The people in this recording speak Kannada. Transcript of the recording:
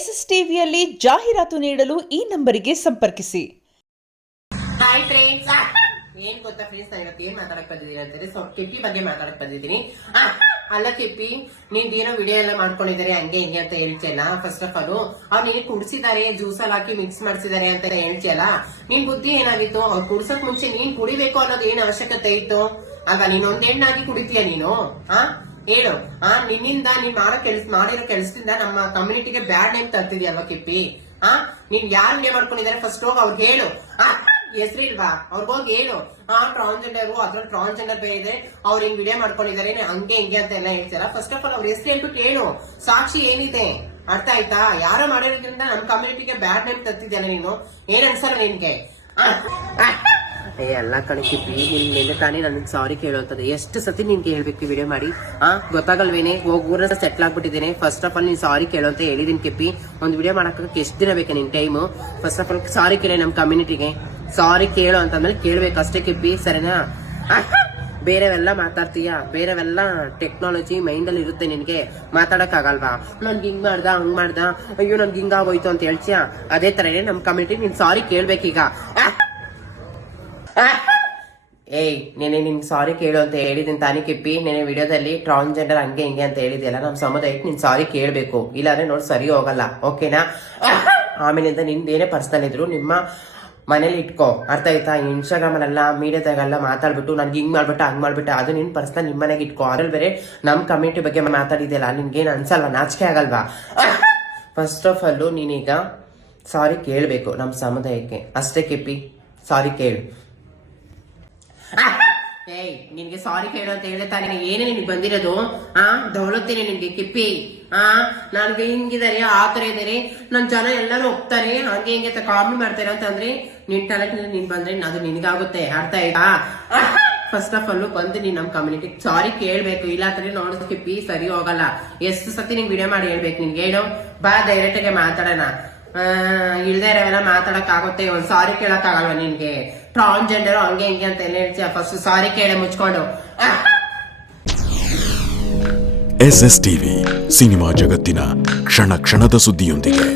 ಎಸ್ಎಸ್ ಟಿವಿಯಲ್ಲಿ ಜಾಹೀರಾತು ನೀಡಲು ಈ ನಂಬರಿಗೆ ಸಂಪರ್ಕಿಸಿ. ಹಾಯ್ ಫ್ರೆಂಡ್ಸ್ ಏನ್ ಗೊತ್ತಾ ಫ್ರೆಂಡ್ಸ್ ನಾನು ಇವತ್ತು ಏನ್ ಮಾತಾಡಕ್ ಬಂದಿದ್ದೀನಿ ಅಂತಂದ್ರೆ ಸೊ ಕೆಪಿ ಬಗ್ಗೆ ಮಾತಾಡಕ್ ಬಂದಿದ್ದೀನಿ. ಅಲ್ಲ ಕೆಪ್ಪಿ ನೀನ್ ಏನೋ ವಿಡಿಯೋ ಎಲ್ಲ ಮಾಡ್ಕೊಂಡಿದ್ದಾರೆ, ಹಂಗೆ ಹಿಂಗೆ ಅಂತ ಹೇಳ್ತಿಯಲ್ಲ? ಫಸ್ಟ್ ಆಫ್ ಆಲ್ ಅವ್ರು ನಿನಗೆ ಕುಡಿಸಿದ್ದಾರೆ ಜ್ಯೂಸ್ ಅಲ್ಲಿ ಹಾಕಿ ಮಿಕ್ಸ್ ಮಾಡಿಸಿದ್ದಾರೆ ಅಂತ ಹೇಳ್ತಿಯಲ್ಲ? ನಿನ್ ಬುದ್ಧಿ ಏನಾಗಿತ್ತು? ಅವ್ರು ಕುಡ್ಸಕ್ ಮುಂಚೆ ನೀನ್ ಕುಡಿಬೇಕು ಅನ್ನೋದು ಏನ್ ಅವಶ್ಯಕತೆ ಇತ್ತು? ಅಲ್ವಾ ನೀನ್ ಒಂದ್ ಹೆಣ್ಣಾಗಿ ಕುಡಿತೀಯ ನೀನು? ಆ? ಹೇಳು. ಆ, ನಿನ್ನಿಂದ, ನೀನ್ ಮಾಡೋ ಕೆಲ್ಸ, ಮಾಡಿರೋ ಕೆಲ್ಸದಿಂದ ನಮ್ಮ ಕಮ್ಯುನಿಟಿಗೆ ಬ್ಯಾಡ್ ನೇಮ್ ತರ್ತಿದ್ಯಲ್ವಾ ಕಿಪ್ಪಿ? ಆ, ನೀನ್ ಯಾರು ನೇಮ್ ಮಾಡ್ಕೊಂಡಿದ್ದಾರೆ? ಫಸ್ಟ್ ಹೋಗಿ ಅವ್ರಿಗೆ ಹೇಳು. ಹೆಸರು ಇಲ್ವಾ ಅವ್ರಿಗೋಗಿ ಹೇಳು. ಆ ಟ್ರಾನ್ಸ್ಜೆಂಡರ್ ಅದ್ರಲ್ಲಿ ಟ್ರಾನ್ಸ್ಜೆಂಡರ್ ಬೇರೆ ಇದೆ. ಅವ್ರು ಹಿಂಗ್ ವಿಡಿಯೋ ಮಾಡ್ಕೊಂಡಿದ್ದಾರೆ? ಹಂಗೆ, ಹಿಂಗೆ ಅಂತ ಎಲ್ಲ ಹೇಳ್ತಾರ? ಫಸ್ಟ್ ಆಫ್ ಆಲ್ ಅವ್ರ ಹೆಸರು ಹೇಳ್ಬಿಟ್ಟು ಹೇಳು. ಸಾಕ್ಷಿ ಏನಿದೆ? ಅರ್ಥ ಆಯ್ತಾ? ಯಾರೋ ಮಾಡಿರೋದ್ರಿಂದ ನಮ್ ಕಮ್ಯುನಿಟಿಗೆ ಬ್ಯಾಡ್ ನೇಮ್ ತರ್ತಿದ್ಯಾಲ ನೀನು? ಏನ್ ಅನ್ಸಲ್ಲ ನಿನ್ಗೆ? ಎಲ್ಲ ಕಣಕಿಪ್ಪಿ ನಿನ್ ನಿನ್ನೆ ತಾನೇ ನನಗೆ ಸಾರಿ ಕೇಳುವಂತದ್ದು ಎಷ್ಟು ಸತಿ ನಿನ್ಗೆ ಹೇಳ್ಬೇಕು ವಿಡಿಯೋ ಮಾಡಿ? ಆ, ಗೊತ್ತಾಗಲ್ವೇನೆ? ಹೋಗ ಊರನ್ನ ಸೆಟ್ಲ್ ಆಗ್ಬಿಟ್ಟಿದ್ದೇನೆ. ಫಸ್ಟ್ ಆಫ್ ಆಲ್ ನೀನ್ ಸಾರಿ ಕೇಳು ಅಂತ ಹೇಳಿದೀನಿ ಕಿಪ್ಪಿ. ಒಂದು ವಿಡಿಯೋ ಮಾಡಕ್ಕೆ ಎಷ್ಟು ದಿನ ಬೇಕಾ ನಿನ್ time first of all sorry ಕೇಳಿ ನಮ್ ಕಮ್ಯುನಿಟಿಗೆ ಸಾರಿ ಕೇಳು ಅಂತಂದ್ರೆ ಕೇಳ್ಬೇಕು ಅಷ್ಟೇ ಕಿಪ್ಪಿ, ಸರಿನಾ? ಬೇರೆವೆಲ್ಲ ಮಾತಾಡ್ತೀಯ? ಬೇರೆವೆಲ್ಲ ಟೆಕ್ನಾಲಜಿ ಮೈಂಡ್ ಅಲ್ಲಿ ಇರುತ್ತೆ ನಿನ್ಗೆ. ಮಾತಾಡಕ್ ಆಗಲ್ವಾ ನನ್ಗೆ ಹಿಂಗ್ ಮಾಡ್ದ, ಹಂಗ್ ಮಾಡ್ದ? ಅಯ್ಯೋ ನನ್ಗೆ ಹಿಂಗಾಗೋಯ್ತು ಅಂತ ಹೇಳ್ತೀಯ? ಅದೇ ತರನೇ ನಮ್ ಕಮ್ಯುನಿಟಿ ನೀನ್ ಸಾರಿ ಕೇಳ್ಬೇಕೀಗ. ಏಯ್, ನೆನೆ ನಿನ್ ಸಾರಿ ಕೇಳು ಅಂತ ಹೇಳಿದೀನಿ ತಾನೇ ಕಿಪ್ಪಿ. ನೆನೆ ವಿಡಿಯೋದಲ್ಲಿ ಟ್ರಾನ್ಸ್ಜೆಂಡರ್ ಹಂಗೆ ಹಿಂಗೆ ಅಂತ ಹೇಳಿದೆಯಲ್ಲ ನಮ್ಮ ಸಮುದಾಯಕ್ಕೆ ನಿನ್ ಸಾರಿ ಕೇಳಬೇಕು. ಇಲ್ಲಾಂದ್ರೆ ನೋಡಿ ಸರಿ ಹೋಗಲ್ಲ ಓಕೆನಾ ಆಮೇಲಿಂದ ನಿಂದೇನೇ ಪರ್ಸನಲ್ ಇದ್ರು ನಿಮ್ಮ ಮನೇಲಿ ಇಟ್ಕೋ. ಅರ್ಥ ಆಯ್ತಾ? ಇನ್ಸ್ಟಾಗ್ರಾಮ್ ಅಲ್ಲೆಲ್ಲ ಮೀಡಿಯಾದಾಗೆಲ್ಲ ಮಾತಾಡ್ಬಿಟ್ಟು ನನ್ಗೆ ಹಿಂಗ್ ಮಾಡ್ಬಿಟ್ಟು, ಹಂಗ್ ಮಾಡ್ಬಿಟ್ಟು, ಅದು ನಿನ್ ಪರ್ಸ್ನಲ್ ನಿಮ್ಮ ಮನೆಗೆ ಇಟ್ಕೋ. ಅದ್ರಲ್ಲಿ ಬೇರೆ ನಮ್ಮ ಕಮ್ಯುನಿಟಿ ಬಗ್ಗೆ ಮಾತಾಡಿದೆಯಲ್ಲ, ನಿನ್ಗೇನು ಅನ್ಸಲ್ವಾ? ನಾಚಿಕೆ ಆಗಲ್ವಾ? ಫಸ್ಟ್ ಆಫ್ ಆಲ್ ನೀನೀಗ ಸಾರಿ ಕೇಳಬೇಕು ನಮ್ಮ ಸಮುದಾಯಕ್ಕೆ. ಅಷ್ಟೇ ಕಿಪ್ಪಿ, ಸಾರಿ ಕೇಳು. ಏಯ್, ನಿನ್ಗೆ ಸಾರಿ ಕೇಳು ಅಂತ ಹೇಳಿದ ತಾನೆ ಏನೇ ನಿನ್ಗೆ ಬಂದಿರೋದು, ಆ? ದೌಲತ್ತೇನೆ ನಿನ್ಗೆ ಕಿಪ್ಪಿ, ಆ? ನನ್ಗೆ ಹಿಂಗಿದಾರೆ, ಆ ತರ ಇದಾರೆ. ನನ್ ಜನ ಎಲ್ಲರೂ ಒಪ್ತಾರೆ, ಹಂಗೆ ಹಿಂಗೆ ಕಾಮಿ ಮಾಡ್ತಾರೆ ಅಂತಂದ್ರೆ, ನಿನ್ ಟ್ಯಾಲೆಂಟ್ ನೀನ್ ಬಂದ್ರೆ ಅದು ನಿನ್ಗಾಗುತ್ತೆ. ಅರ್ಥ ಆಯ್ತಾ? ಫಸ್ಟ್ ಆಫ್ ಆಲ್ ಬಂದು ನೀನ್ ನಮ್ ಕಮ್ಯುನಿಟಿ ಸಾರಿ ಕೇಳ್ಬೇಕು. ಇಲ್ಲ ಅಂದ್ರೆ ನೋಡಿದ್ ಕಿಪ್ಪಿ, ಸರಿ ಹೋಗಲ್ಲ. ಎಷ್ಟು ಸತಿ ನಿಂಗೆ ವಿಡಿಯೋ ಮಾಡಿ ಹೇಳ್ಬೇಕು ನಿನ್ಗೆ, ಹೇಳು? ಬಾ ಡೈರೆಕ್ಟ್ ಆಗಿ ಮಾತಾಡೋಣ. ಆ, ಇಳ್ದೇ ಇರೋವೆಲ್ಲ ಮಾತಾಡಕ್ ಆಗುತ್ತೆ ಒಂದ್ ಸಾರಿ ಕೇಳಕ್ ಆಗಲ್ವಾ ನಿನ್ಗೆ? ಟ್ರಾನ್ಸ್ಜೆಂಡರ್ ಹಂಗೆ ಹಿಂಗೆ ಅಂತ ಎಲ್ಲ ಹೇಳ್ತೀಯ. ಫಸ್ಟ್ ಸಾರಿ ಕೇಳೆ ಮುಚ್ಕೊಂಡು. ಎಸ್ ಎಸ್ ಟಿವಿ ಸಿನಿಮಾ ಜಗತ್ತಿನ ಕ್ಷಣ ಕ್ಷಣದ ಸುದ್ದಿಯೊಂದಿಗೆ.